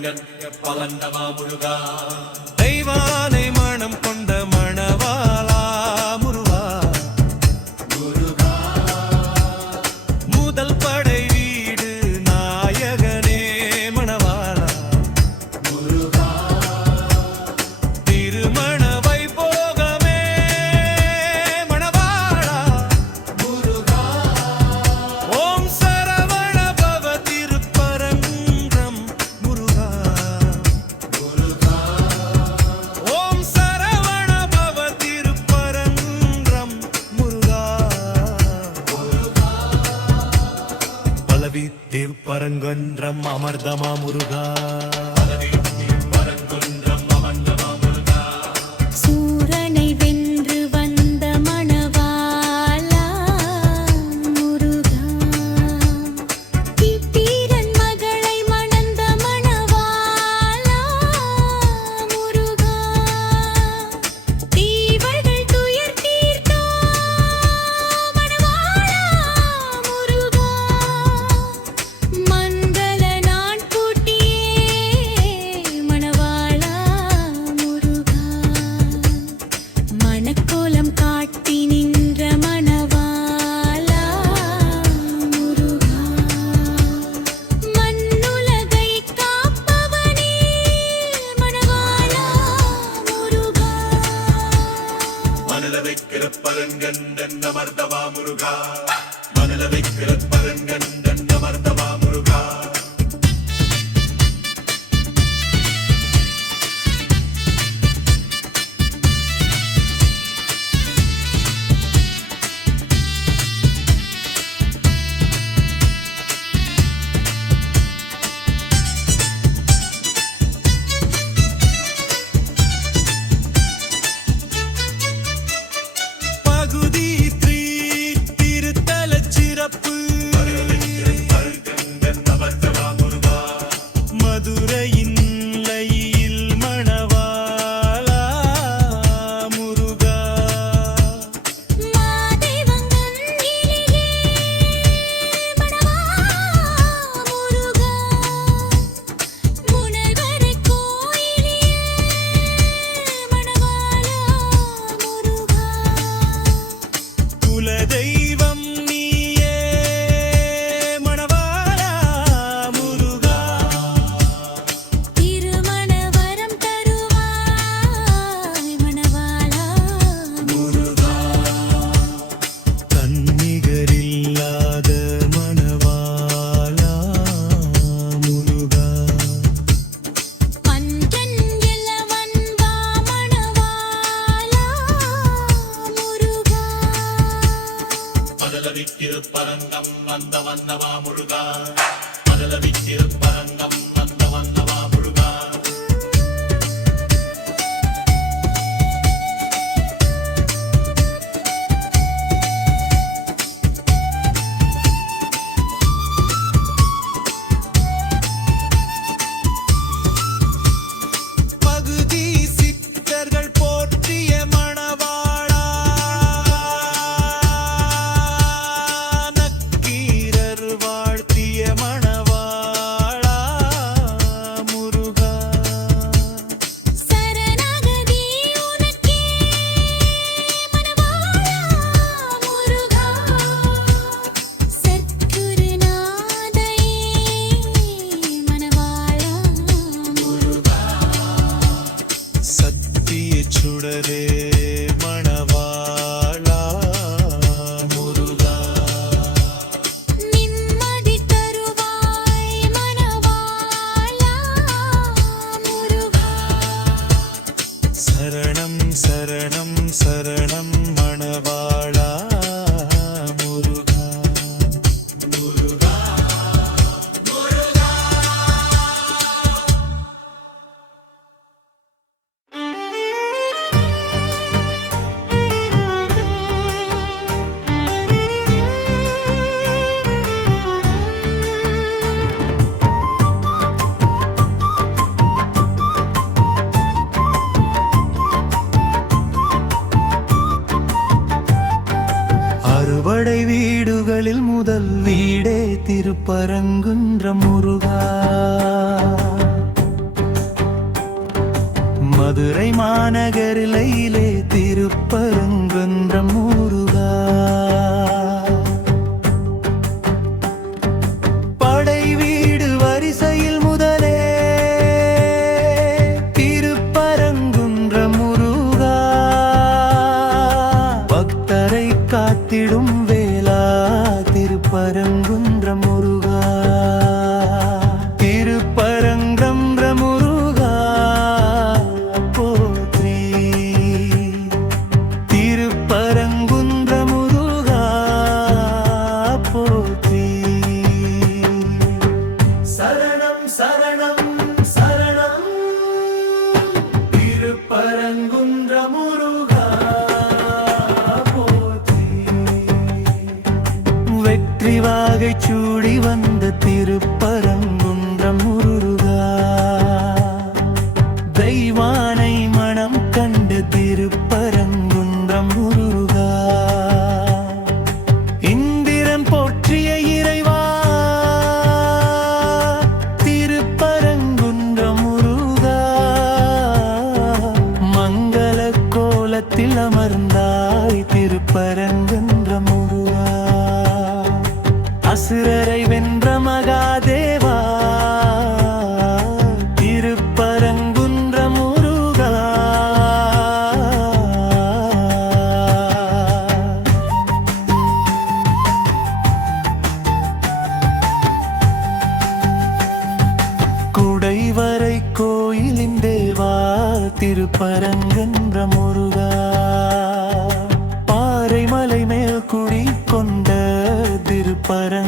பலங்கன் பலண்டமா முழுகா தெய்வானை வணங்கொன்றம் அமர்தமா முருகா? చూడరే. but I.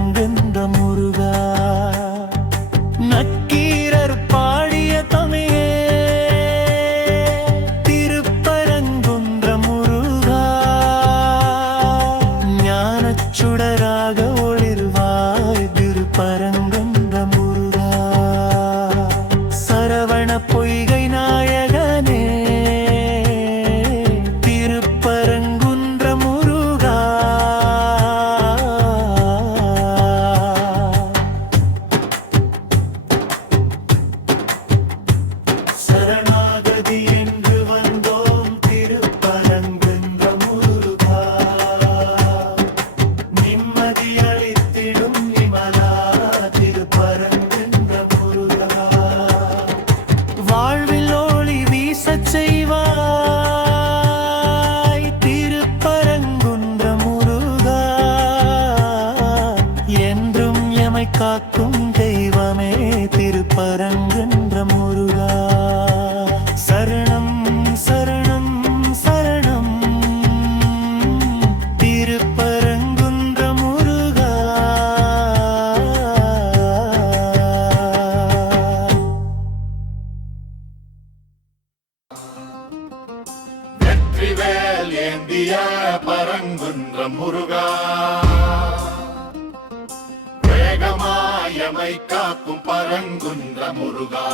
முருகா.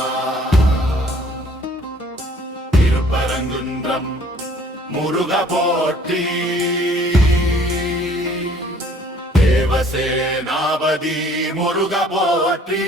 திருப்பரங்குன்றம் முருக போற்றி. தேவசேனாபதி முருக போற்றி.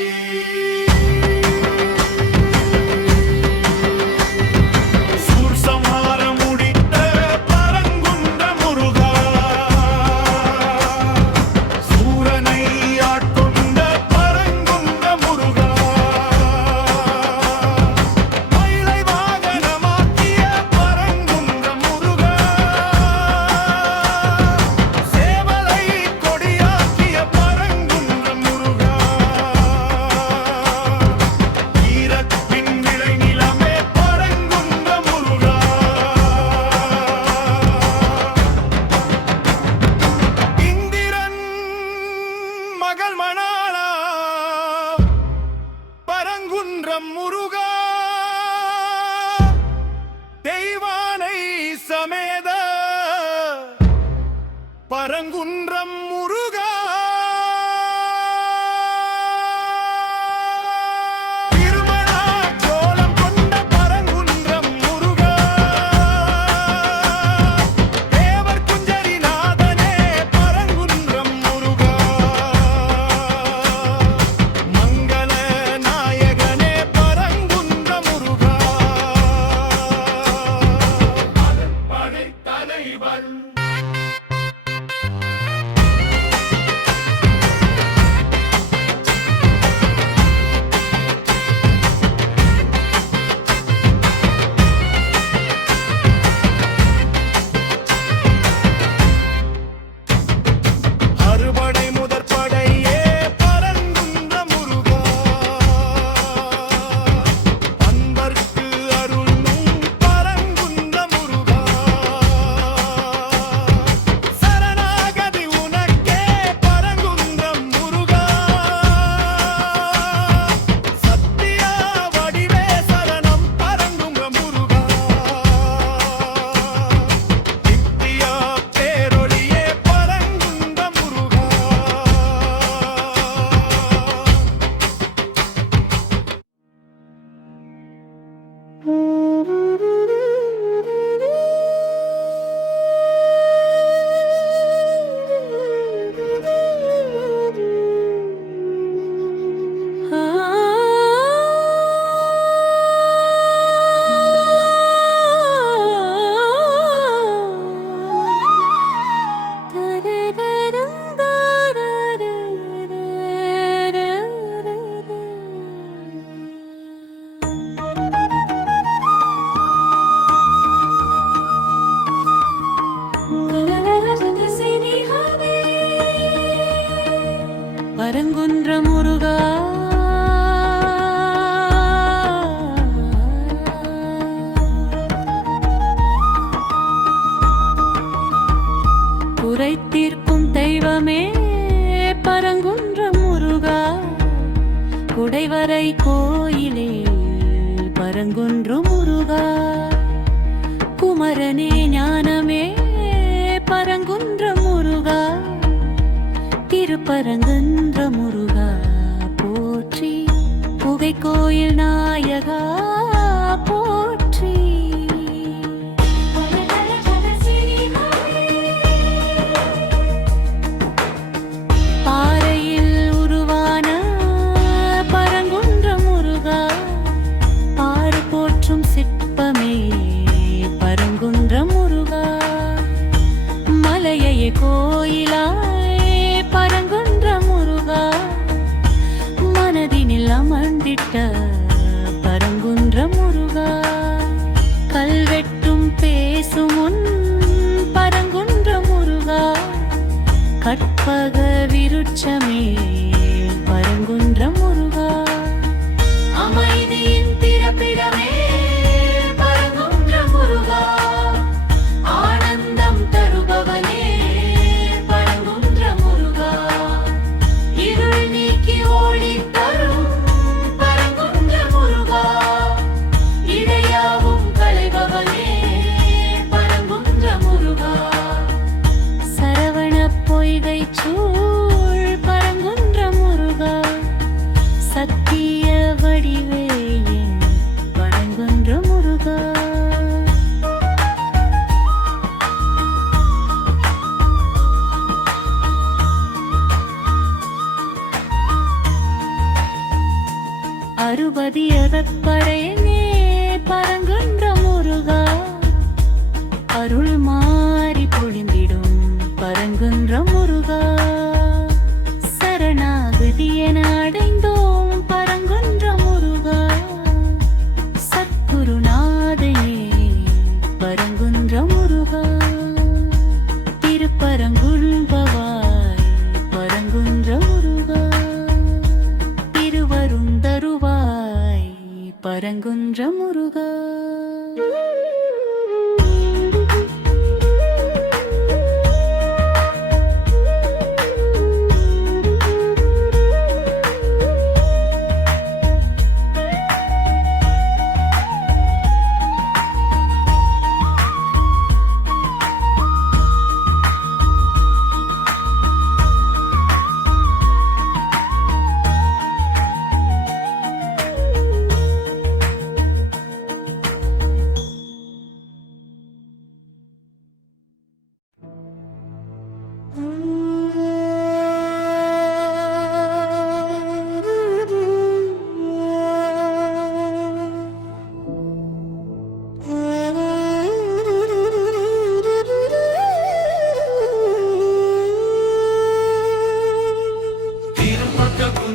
பரங்குன்றம் முரு வைத்திருக்கும் தெய்வமே பரங்குன்ற முருகா. குடைவரை கோயிலே பரங்குன்று முருகா. குமரனே ஞானமே பரங்குன்ற முருகா. திருப்பரங்குன்ற முருகா போற்றி புகை கோயில் நாயகா.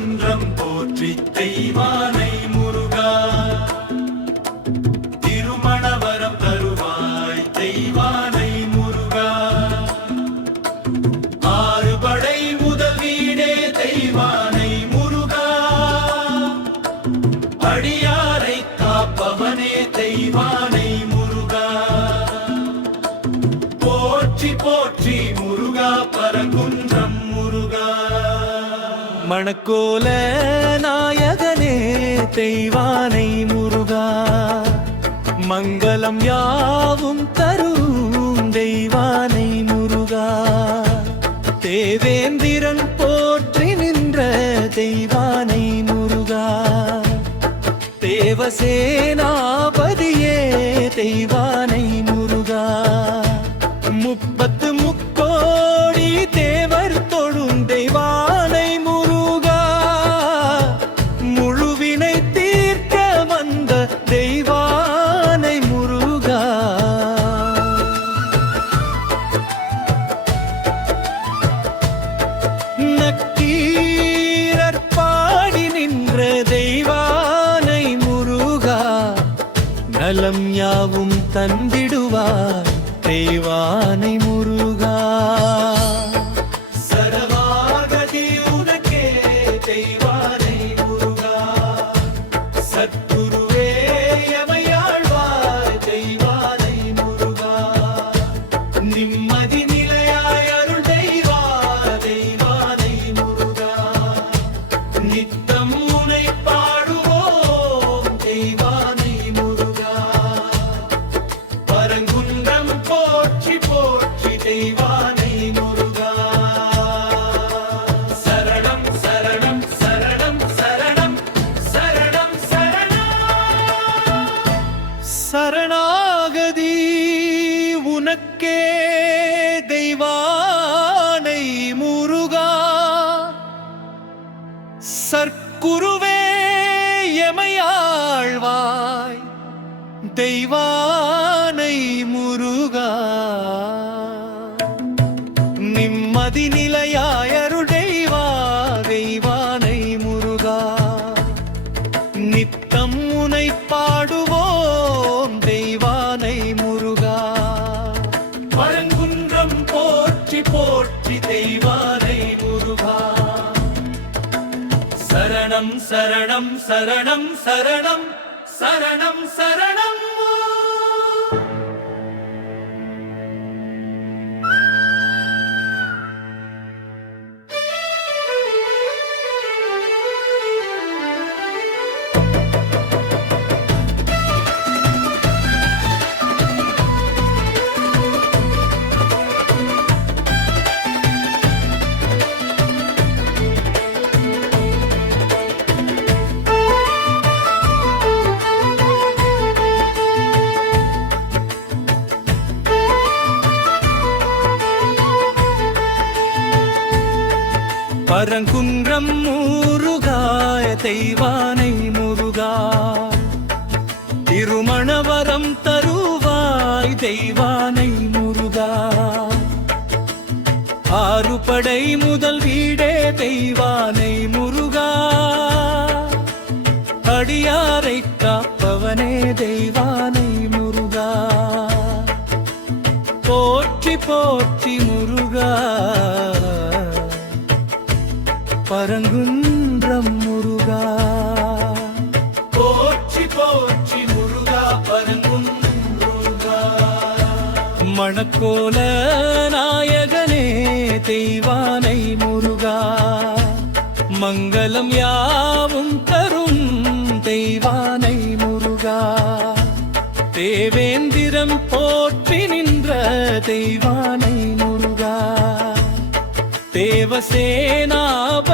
தெய்வம் போற்றி தெய்வானை வானக்கோல நாயகனே தெய்வானை முருகா. மங்களம் யாவும் தரும் தெய்வானை முருகா. தேவேந்திரன் போற்றி நின்ற தெய்வானை முருகா. தேவசேனா தேவானை தெய்வானை முருகா. நிம்மதி நிலையாயரு தெய்வா தெய்வானை முருகா. நித்தம் உனை பாடுவோம் தெய்வானை முருகா. பரங்குன்றம் போற்றி போற்றி தெய்வானை முருகா. சரணம் சரணம் சரணம் சரணம். சரணம் சரணம். பரங்குன்றம் முருகாய தெய்வானை முருகா. திருமணவரம் தருவாய் தெய்வானை முருகா. ஆறுபடை முதல் வீடே தெய்வானை முருகா. அடியாரை காப்பவனே தெய்வானை முருகா. போற்றி போற்றி முருகா. பரங்குன்றம் முருகா. போற்றி போற்றி முருகா பரங்குன்றம் முருகா. மணக்கோல நாயகனே தெய்வானை முருகா. மங்களம் யாவும் தரும் தெய்வானை முருகா. தேவேந்திரம் போற்றி நின்ற தெய்வானை முருகா. தேவசேனாபதியே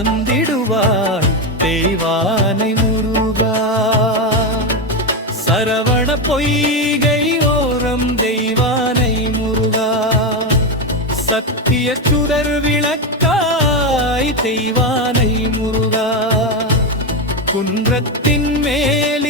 தந்திடுவாய் தெய்வானை முருகா. சரவண பொய்கை ஓரம் தெய்வானை முருகா. சத்திய சுடர் விளக்காய் தெய்வானை முருகா. குன்றத்தின் மேலிருந்து